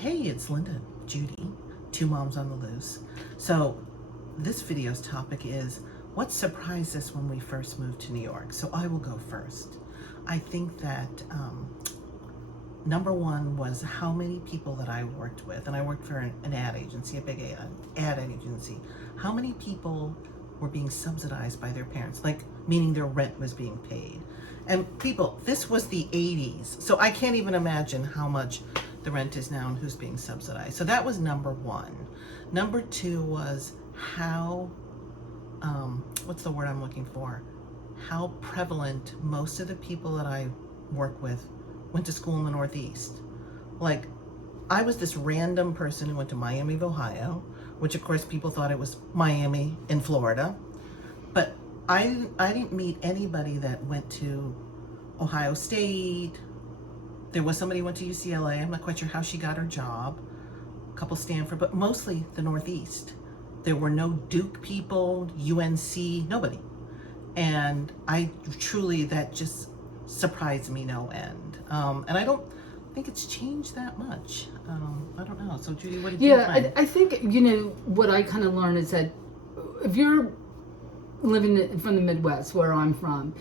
Hey, it's Linda, Judy, Two Moms on the Loose. So this video's topic is what surprised us when we first moved to New York. So I will go first. I think that number one was how many people that I worked with, and I worked for an ad agency, a big ad agency. How many people were being subsidized by their parents, like meaning their rent was being paid. And people, this was the 80s, so I can't even imagine how much the rent is now and who's being subsidized. So that was number one. Number two was how, what's the word I'm looking for? How prevalent most of the people that I work with went to school in the Northeast. Like, I was this random person who went to Miami of Ohio, which of course people thought it was Miami in Florida. But I didn't meet anybody that went to Ohio State. There was somebody who went to UCLA. I'm not quite sure how she got her job. A couple Stanford, but mostly the Northeast. There were no Duke people, UNC, nobody. And that just surprised me no end. And I don't think it's changed that much. I don't know. So Judy, what did you find? I think, what I kind of learned is that if you're living from the Midwest, where I'm from,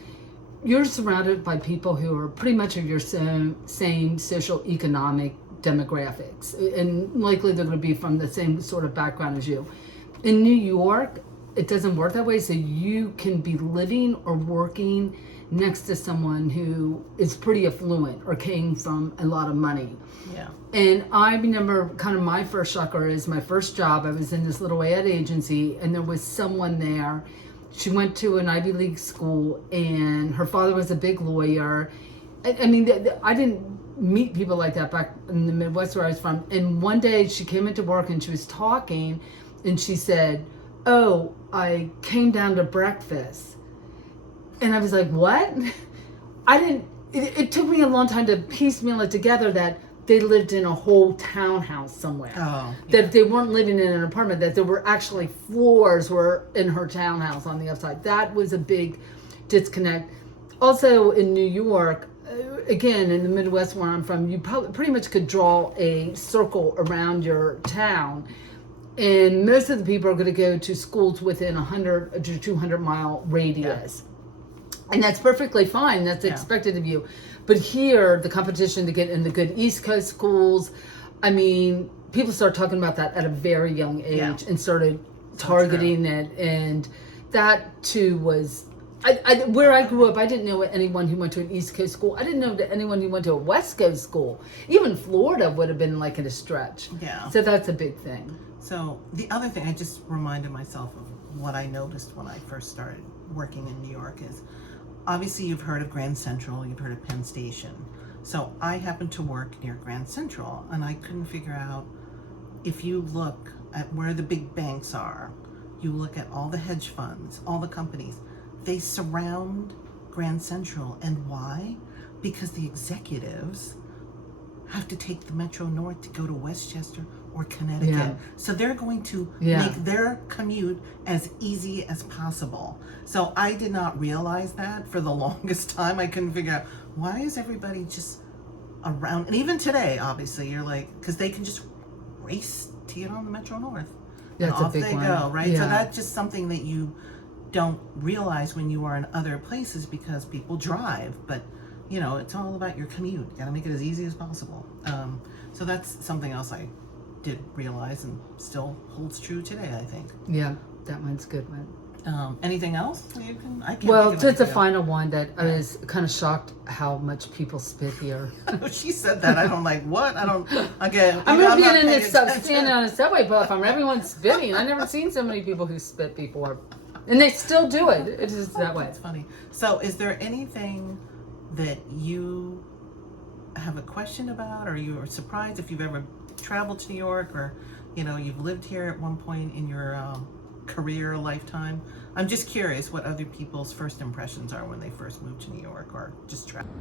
you're surrounded by people who are pretty much of your same social economic demographics, and likely they're going to be from the same sort of background as you. In New York, it doesn't work that way, so you can be living or working next to someone who is pretty affluent or came from a lot of money. Yeah. And I remember kind of my first shocker is my first job. I was in this little ad agency, and there was someone there. She went to an Ivy League school, and her father was a big lawyer. I mean, I didn't meet people like that back in the Midwest where I was from. And one day she came into work and she was talking, and she said, "Oh, I came down to breakfast." And I was like, "What?" It took me a long time to piecemeal it together that they lived in a whole townhouse somewhere. Oh, yeah. That they weren't living in an apartment, that there were actually floors were in her townhouse on the upside. That was a big disconnect. Also in New York, again, in the Midwest where I'm from, you probably pretty much could draw a circle around your town. And most of the people are going to go to schools within 100 to 200 mile radius. Yeah. And that's perfectly fine. That's expected of you. But here, the competition to get in the good East Coast schools, I mean, people started talking about that at a very young age and started targeting it. And that too was, where I grew up, I didn't know anyone who went to an East Coast school. I didn't know anyone who went to a West Coast school. Even Florida would have been like in a stretch. Yeah. So that's a big thing. So the other thing, I just reminded myself of what I noticed when I first started working in New York is, obviously you've heard of Grand Central, you've heard of Penn Station. So I happened to work near Grand Central, and I couldn't figure out, if you look at where the big banks are, you look at all the hedge funds, all the companies, they surround Grand Central. And why? Because the executives have to take the Metro North to go to Westchester or Connecticut. Yeah. So they're going to make their commute as easy as possible. So I did not realize that for the longest time. I couldn't figure out, why is everybody just around? And even today, obviously, you're like, because they can just race to get on the Metro North. That's and off a big they one. go, right? Yeah. So that's just something that you don't realize when you are in other places, because people drive, but it's all about your commute. You gotta make it as easy as possible. So that's something else I did realize and still holds true today, I think. Yeah, that one's a good one. Anything else you can? I can't. Well, think of just a anything final one that I was kind of shocked how much people spit here. She said that. I don't like what? I don't. Again, I'm not being in this standing on a subway platform. Everyone's spitting. I've never seen so many people who spit before, and they still do it. It's just that way. It's funny. So, is there anything that you have a question about, or you are surprised if you've ever traveled to New York, or you've lived here at one point in your career lifetime? I'm just curious what other people's first impressions are when they first moved to New York or just travel.